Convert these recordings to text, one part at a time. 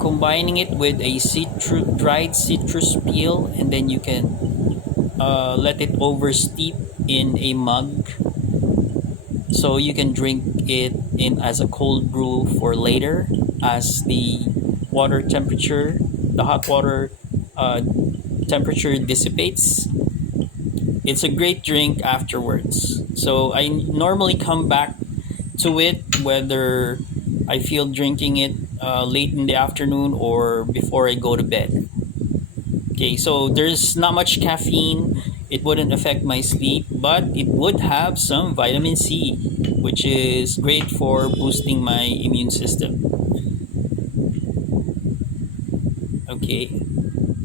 combining it with a dried citrus peel, and then you can let it over steep in a mug, so you can drink it in as a cold brew for later as the hot water temperature dissipates. It's a great drink afterwards. So I normally come back to it whether I feel drinking it late in the afternoon or before I go to bed. Okay, so there's not much caffeine. It wouldn't affect my sleep, but it would have some vitamin C, which is great for boosting my immune system. Okay,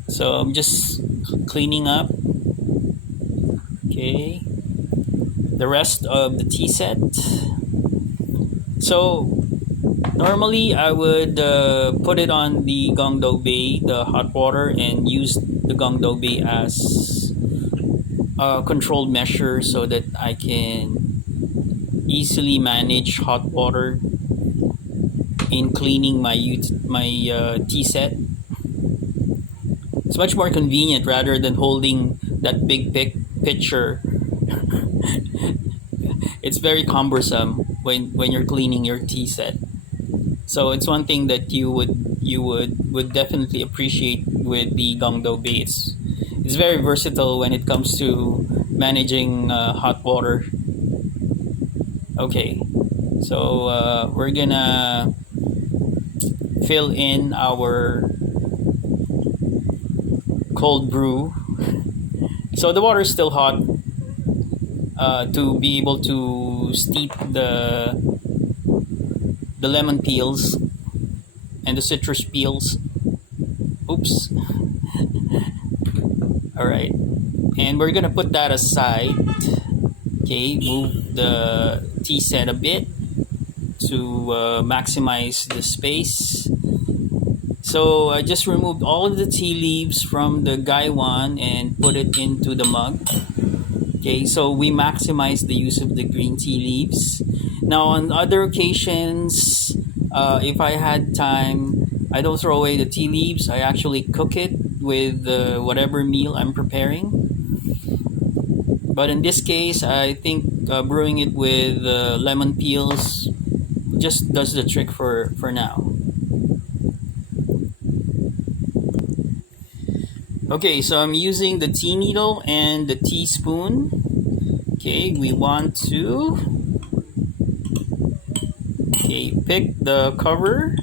so I'm just cleaning up. Okay, the rest of the tea set. So normally I would put it on the Gongdo Bay, the hot water, and use the Gongdo Bay as a controlled measure so that I can easily manage hot water in cleaning my tea set. It's much more convenient rather than holding that big pitcher. It's very cumbersome when you're cleaning your tea set. So it's one thing that you would definitely appreciate with the Gongdo Bay. It's very versatile when it comes to managing hot water. Okay, so we're gonna fill in our cold brew. So the water is still hot to be able to steep the lemon peels and the citrus peels. Oops. All right, and we're gonna put that aside. Okay, move the tea set a bit to maximize the space. So I just removed all of the tea leaves from the gaiwan and put it into the mug. Okay, so we maximize the use of the green tea leaves. Now on other occasions, if I had time, I don't throw away the tea leaves. I actually cook it with whatever meal I'm preparing. But in this case, I think brewing it with lemon peels just does the trick for now. Okay, so I'm using the tea needle and the teaspoon. Okay, we want to pick the cover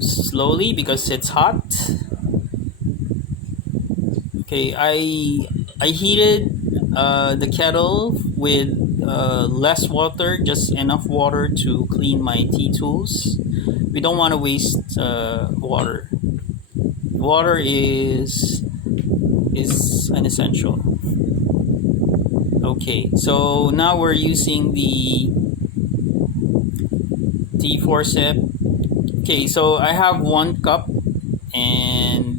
slowly because it's hot. Okay, I heated the kettle with less water, just enough water to clean my tea tools. We don't want to waste water. Water is an essential. Okay, so now we're using the tea forceps. Okay, so I have 1 cup, and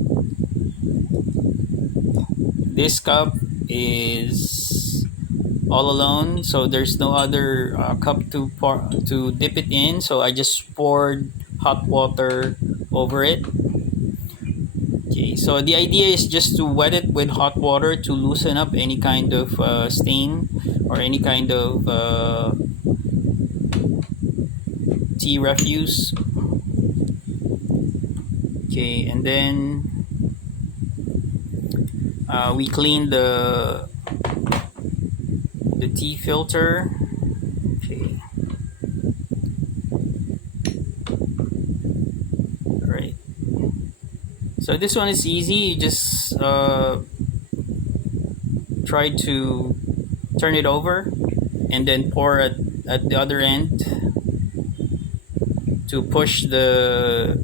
this cup is all alone, so there's no other cup to dip it in, so I just poured hot water over it. Okay, so the idea is just to wet it with hot water to loosen up any kind of stain or any kind of tea refuse. Okay, and then we clean the tea filter. Okay. Alright. So this one is easy. You just try to turn it over and then pour at the other end to push the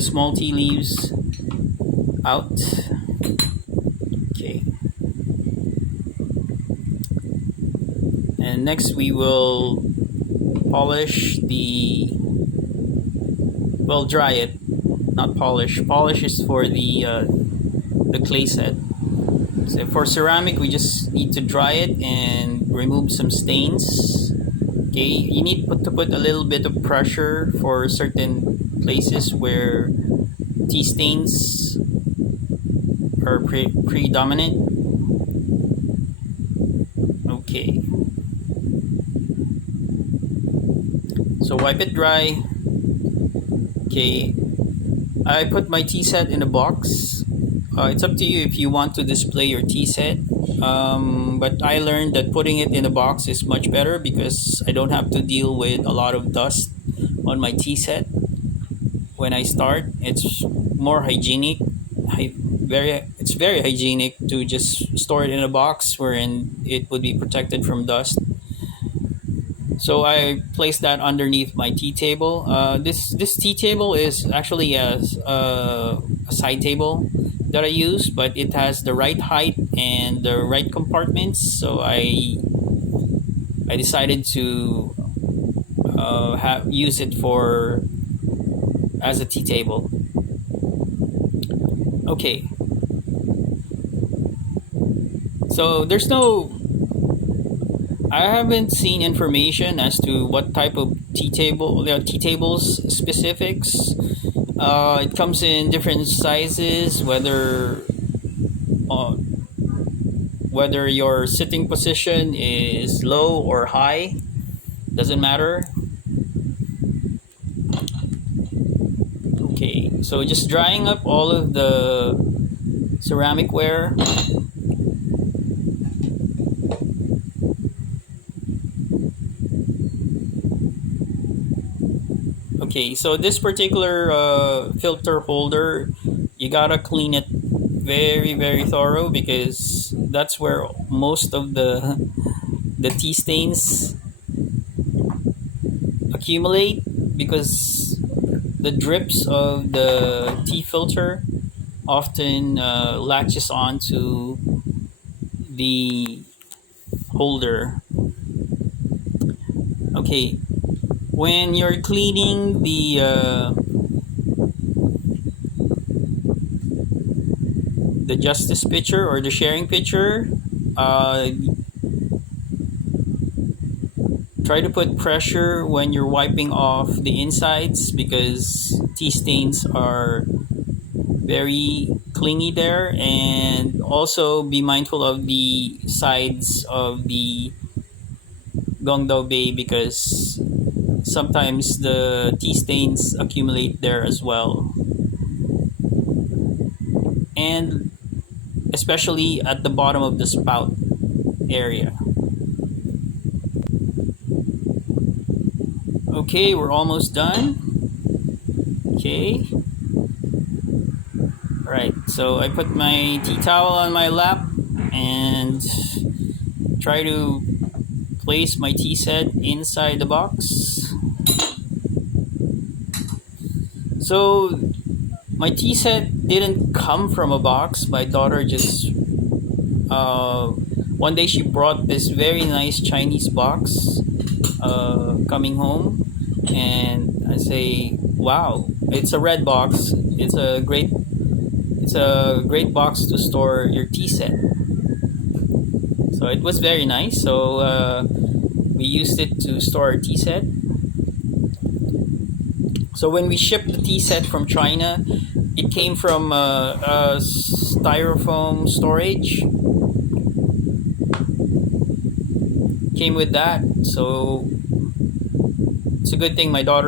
small tea leaves out. Okay. And next we will dry it, not polish. Polish is for the clay set. So for ceramic, we just need to dry it and remove some stains. Okay, you need to put a little bit of pressure for certain places where tea stains are predominant. Okay, so wipe it dry. Okay, I put my tea set in a box. It's up to you if you want to display your tea set. But I learned that putting it in a box is much better because I don't have to deal with a lot of dust on my tea set when I start. It's more hygienic. It's very hygienic to just store it in a box wherein it would be protected from dust. So I placed that underneath my tea table. This tea table is actually a side table that I use, but it has the right height and the right compartments. So I decided to use it for as a tea table. Okay. So there's no. I haven't seen information as to what type of tea tables specifics. It comes in different sizes, uh, whether your sitting position is low or high, doesn't matter. Okay, so just drying up all of the ceramic ware. Okay, so this particular filter holder, you gotta clean it very thorough because that's where most of the tea stains accumulate because the drips of the tea filter often latches onto the holder. Okay, when you're cleaning the justice pitcher or the sharing pitcher, uh, try to put pressure when you're wiping off the insides because tea stains are very clingy there, and also be mindful of the sides of the Gongdao Bay because sometimes the tea stains accumulate there as well, and especially at the bottom of the spout area. Okay, we're almost done. Okay. Right, so I put my tea towel on my lap and try to place my tea set inside the box. So my tea set didn't come from a box. My daughter just one day she brought this very nice Chinese box coming home, and I say, "Wow, it's a red box. It's a great box to store your tea set." So it was very nice. So we used it to store our tea set. So when we shipped the tea set from China, it came from a styrofoam storage. Came with that, so it's a good thing my daughter